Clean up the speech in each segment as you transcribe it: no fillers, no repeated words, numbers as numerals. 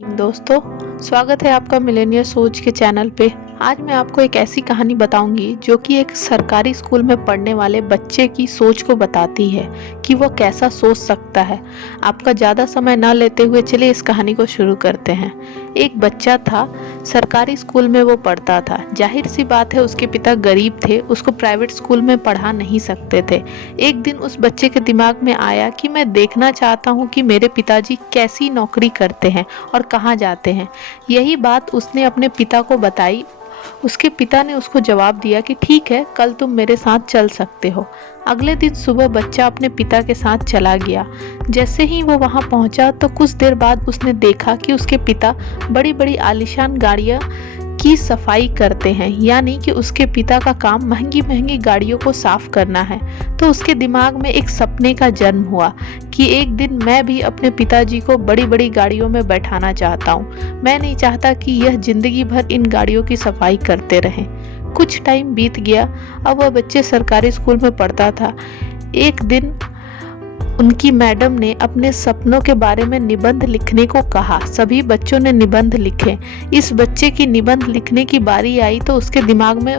दोस्तों, स्वागत है आपका मिलेनियर सोच के चैनल पे। आज मैं आपको एक ऐसी कहानी बताऊंगी जो कि एक सरकारी स्कूल में पढ़ने वाले बच्चे की सोच को बताती है कि वो कैसा सोच सकता है। आपका ज़्यादा समय ना लेते हुए चलिए इस कहानी को शुरू करते हैं। एक बच्चा था, सरकारी स्कूल में वो पढ़ता था। जाहिर सी बात है उसके पिता गरीब थे, उसको प्राइवेट स्कूल में पढ़ा नहीं सकते थे। एक दिन उस बच्चे के दिमाग में आया कि मैं देखना चाहता हूँ कि मेरे पिताजी कैसी नौकरी करते हैं और कहाँ जाते हैं। यही बात उसने अपने पिता को बताई। उसके पिता ने उसको जवाब दिया कि ठीक है, कल तुम मेरे साथ चल सकते हो। अगले दिन सुबह बच्चा अपने पिता के साथ चला गया। जैसे ही वो वहां पहुंचा तो कुछ देर बाद उसने देखा कि उसके पिता बड़ी बड़ी आलीशान गाड़ियां की सफाई करते हैं, यानी कि उसके पिता का काम महंगी महंगी गाड़ियों को साफ करना है। तो उसके दिमाग में एक सपने का जन्म हुआ कि एक दिन मैं भी अपने पिताजी को बड़ी बड़ी गाड़ियों में बैठाना चाहता हूँ। मैं नहीं चाहता कि यह जिंदगी भर इन गाड़ियों की सफाई करते रहें। कुछ टाइम बीत गया। अब वह बच्चे सरकारी स्कूल में पढ़ता था। एक दिन उनकी मैडम ने अपने सपनों के बारे में निबंध लिखने को कहा। सभी बच्चों ने निबंध लिखे। इस बच्चे की निबंध लिखने की बारी आई तो उसके दिमाग में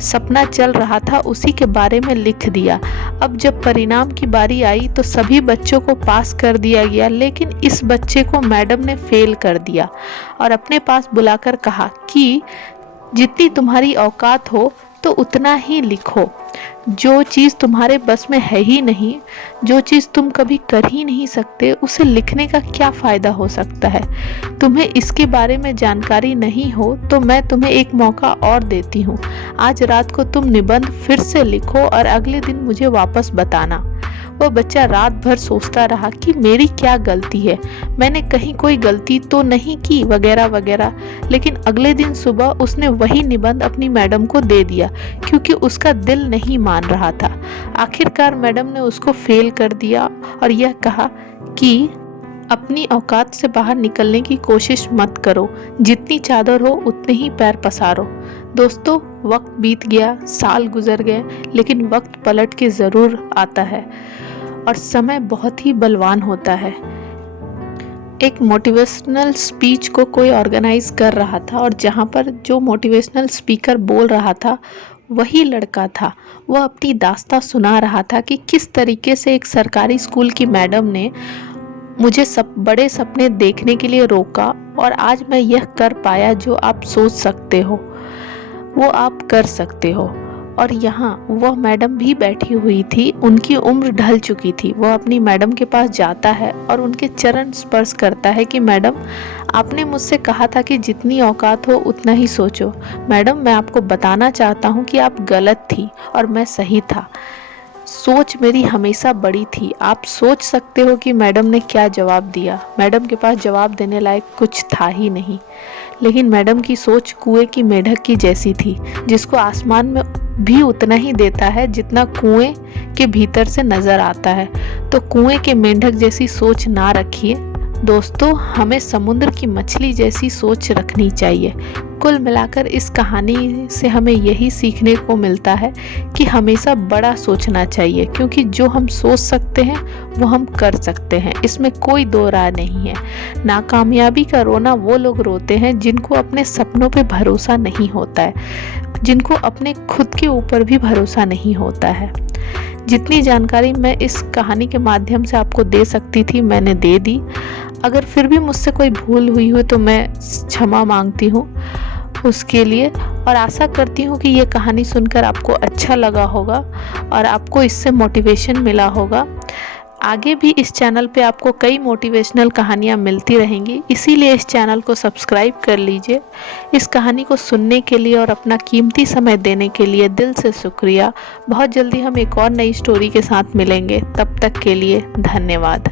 सपना चल रहा था, उसी के बारे में लिख दिया। अब जब परिणाम की बारी आई तो सभी बच्चों को पास कर दिया गया, लेकिन इस बच्चे को मैडम ने फेल कर दिया और अपने पास बुलाकर कहा कि जितनी तुम्हारी औकात हो तो उतना ही लिखो। जो चीज़ तुम्हारे बस में है ही नहीं, जो चीज़ तुम कभी कर ही नहीं सकते, उसे लिखने का क्या फ़ायदा हो सकता है। तुम्हें इसके बारे में जानकारी नहीं हो तो मैं तुम्हें एक मौका और देती हूँ। आज रात को तुम निबंध फिर से लिखो और अगले दिन मुझे वापस बताना। वह बच्चा रात भर सोचता रहा कि मेरी क्या गलती है, मैंने कहीं कोई गलती तो नहीं की, वगैरह वगैरह। लेकिन अगले दिन सुबह उसने वही निबंध अपनी मैडम को दे दिया क्योंकि उसका दिल नहीं मान रहा था। आखिरकार मैडम ने उसको फेल कर दिया और यह कहा कि अपनी औकात से बाहर निकलने की कोशिश मत करो, जितनी चादर हो उतने ही पैर पसारो। दोस्तों, वक्त बीत गया, साल गुजर गए, लेकिन वक्त पलट के ज़रूर आता है और समय बहुत ही बलवान होता है। एक मोटिवेशनल स्पीच को कोई ऑर्गेनाइज कर रहा था और जहाँ पर जो मोटिवेशनल स्पीकर बोल रहा था वही लड़का था। वह अपनी दास्तां सुना रहा था कि किस तरीके से एक सरकारी स्कूल की मैडम ने मुझे सब बड़े सपने देखने के लिए रोका और आज मैं यह कर पाया। जो आप सोच सकते हो वो आप कर सकते हो। और यहाँ वह मैडम भी बैठी हुई थी, उनकी उम्र ढल चुकी थी। वह अपनी मैडम के पास जाता है और उनके चरण स्पर्श करता है कि मैडम, आपने मुझसे कहा था कि जितनी औकात हो उतना ही सोचो। मैडम, मैं आपको बताना चाहता हूँ कि आप गलत थी और मैं सही था। सोच मेरी हमेशा बड़ी थी। आप सोच सकते हो कि मैडम ने क्या जवाब दिया। मैडम के पास जवाब देने लायक कुछ था ही नहीं, लेकिन मैडम की सोच कुएं की मेंढक की जैसी थी, जिसको आसमान में भी उतना ही देता है जितना कुएं के भीतर से नजर आता है। तो कुएं के मेंढक जैसी सोच ना रखिए दोस्तों, हमें समुद्र की मछली जैसी सोच रखनी चाहिए। कुल मिलाकर इस कहानी से हमें यही सीखने को मिलता है कि हमेशा बड़ा सोचना चाहिए, क्योंकि जो हम सोच सकते हैं वो हम कर सकते हैं, इसमें कोई दो राय नहीं है। नाकामयाबी का रोना वो लोग रोते हैं जिनको अपने सपनों पे भरोसा नहीं होता है, जिनको अपने खुद के ऊपर भी भरोसा नहीं होता है। जितनी जानकारी मैं इस कहानी के माध्यम से आपको दे सकती थी मैंने दे दी। अगर फिर भी मुझसे कोई भूल हुई हो तो मैं क्षमा मांगती हूँ उसके लिए, और आशा करती हूँ कि ये कहानी सुनकर आपको अच्छा लगा होगा और आपको इससे मोटिवेशन मिला होगा। आगे भी इस चैनल पे आपको कई मोटिवेशनल कहानियाँ मिलती रहेंगी, इसीलिए इस चैनल को सब्सक्राइब कर लीजिए। इस कहानी को सुनने के लिए और अपना कीमती समय देने के लिए दिल से शुक्रिया। बहुत जल्दी हम एक और नई स्टोरी के साथ मिलेंगे, तब तक के लिए धन्यवाद।